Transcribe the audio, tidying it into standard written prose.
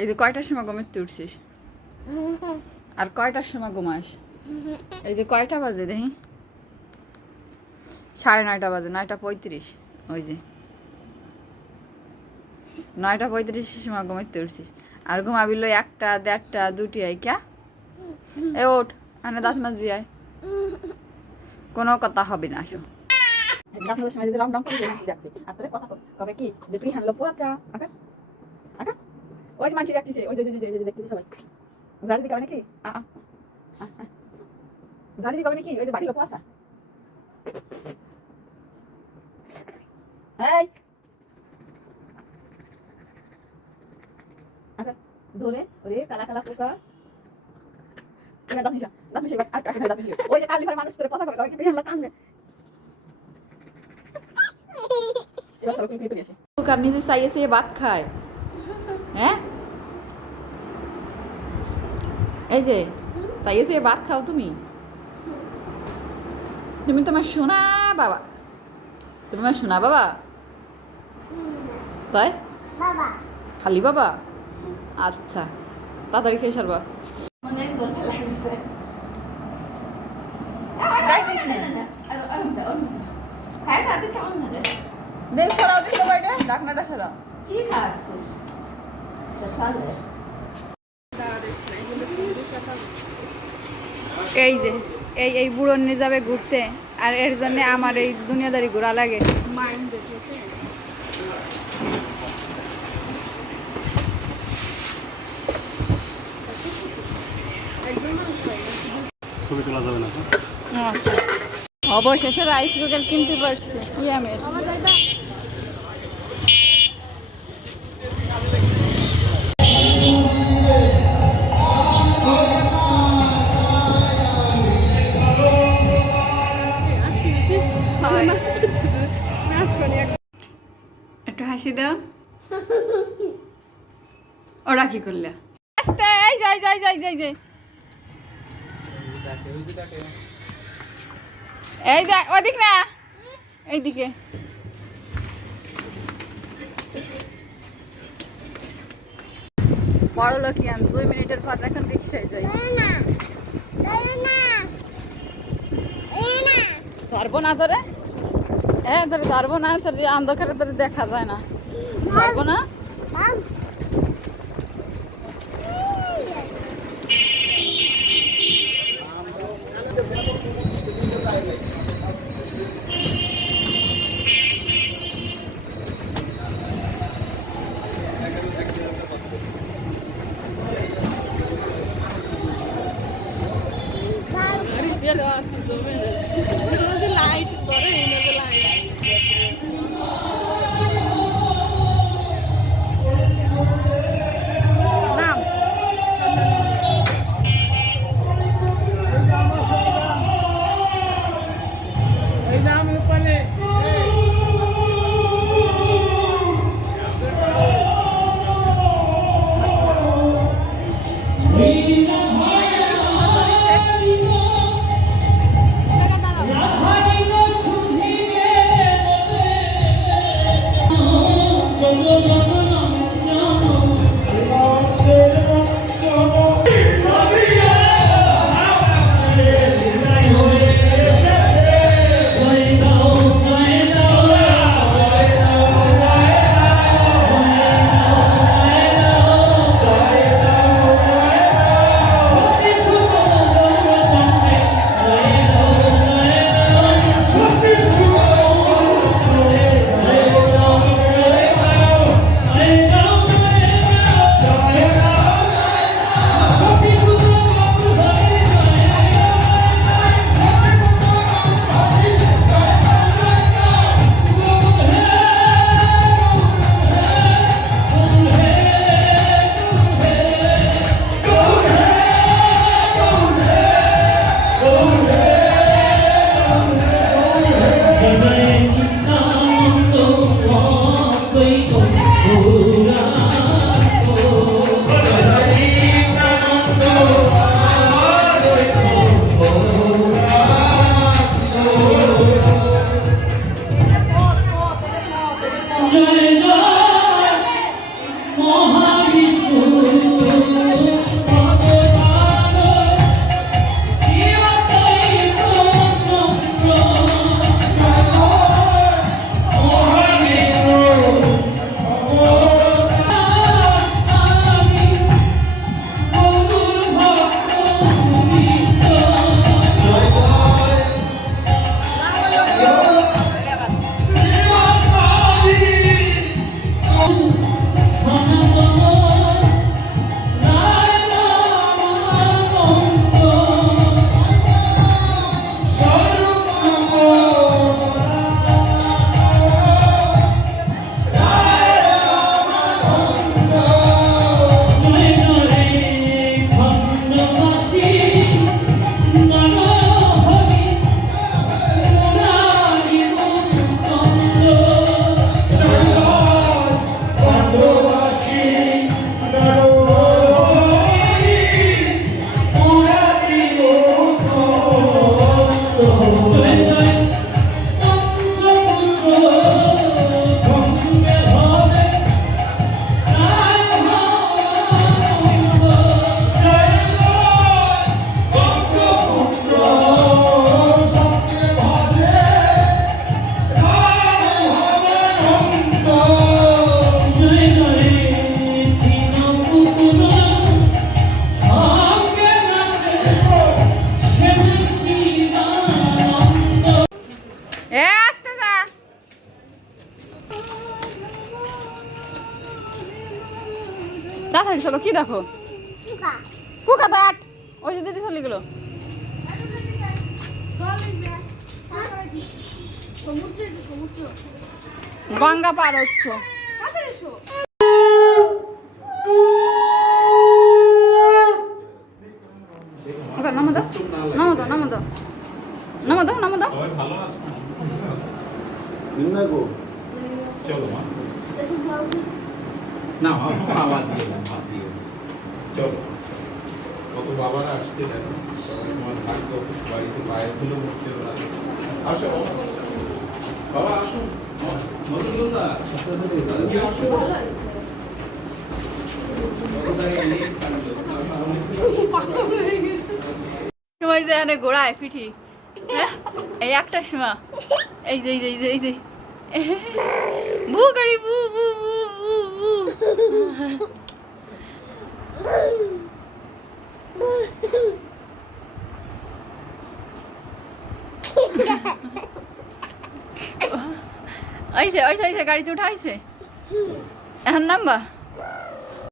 এই যে কয়টার সময় ঘুমাতে উঠছিস? আর কয়টার সময় ঘুমাস? এই যে কয়টা বাজে দেখি? 9:30 বাজে, 9:35। ওই যে 9:35 সময় ঘুমাতে উঠছিস, আর ঘুমাবিল 1টা 1:30 2টি আইকা। এ ওঠ, আনে দাঁত মাজবি আয়। কোনো কথা হবে না, আসো। দাঁত মাজার সময় যদি রমরম করে দেখবে আর তোরে কথা কবে কি যে তুই হানলো পোয়াটা আকা আকা। ওই যে মানসি দেখতেছে, ওই যে দেখতেছে সবাই। জানি দিকে নাকি জানি দিকে নাকি ওই যে বাড়ি লোক আসা। এই আকা ধরে ওরে কালা কালা পোকা। দাঁত মিশে দাঁত মিশে ওই যে কালি ঘরে মানুষ তোরে কথা কবে কি তুই হানলো কানবে। নিজে চাইয়ে ভাত খায়। হ্যাঁ, এই যে চাইয়ে ভাত খাও তুমি। তুমি তোমার সোনা বাবা, তুমি আমার সোনা বাবা। তাই খালি বাবা? আচ্ছা, তাড়াতাড়ি খেয়ে সারবা। দেখ সরাও, দিল বাইটা ডাকনাটা সরাও। কি খাচ্ছিস? এই যে এই বুড়ো নিয়ে যাবে ঘুরতে, আর এর জন্য আমার এই দুনিয়াদারি ঘোরা লাগে। ছবি তোলা যাবে না? অবশেষে রাইস কুকার কিনতে পারছি ইয়ামের। একটু হাসি দাও। ওরা কি করলে? আস্তে, এই যাই যাই যাই যাই যাই, এই যা ওদিক না, এইদিকে। বড় লোকিয়ান 2 মিনিটের পর এখন রিক্সায় যাই। ধরবো না তোরে, তোরে ধরবো না, তোর অন্ধকারে তোরে দেখা যায় না, ধরবো না। চলো কি দেখো পোকা তো আট ওই যে দিদি চলে গেলো গঙ্গা পার হচ্ছ নামো দাও নামো দাও নামো দাও নামো দাও নামো দাও চলো না বাবা দিয়ে চলো কত বাবারা আসছে দেখো তোমার ভাগ্য বাড়িতে পায়ে ধুলো পড়ছে ওরা আসো বাবা আসো মধুসূদনদা আসো সময় যে এনে গোড়ায় পিঠি হ্যাঁ এই একটা সময় এই যে এই যে এই যে বু গাড়ি বু বু বু বু বু ওইছে গাড়িতে উঠাইছে এখন নাম্বা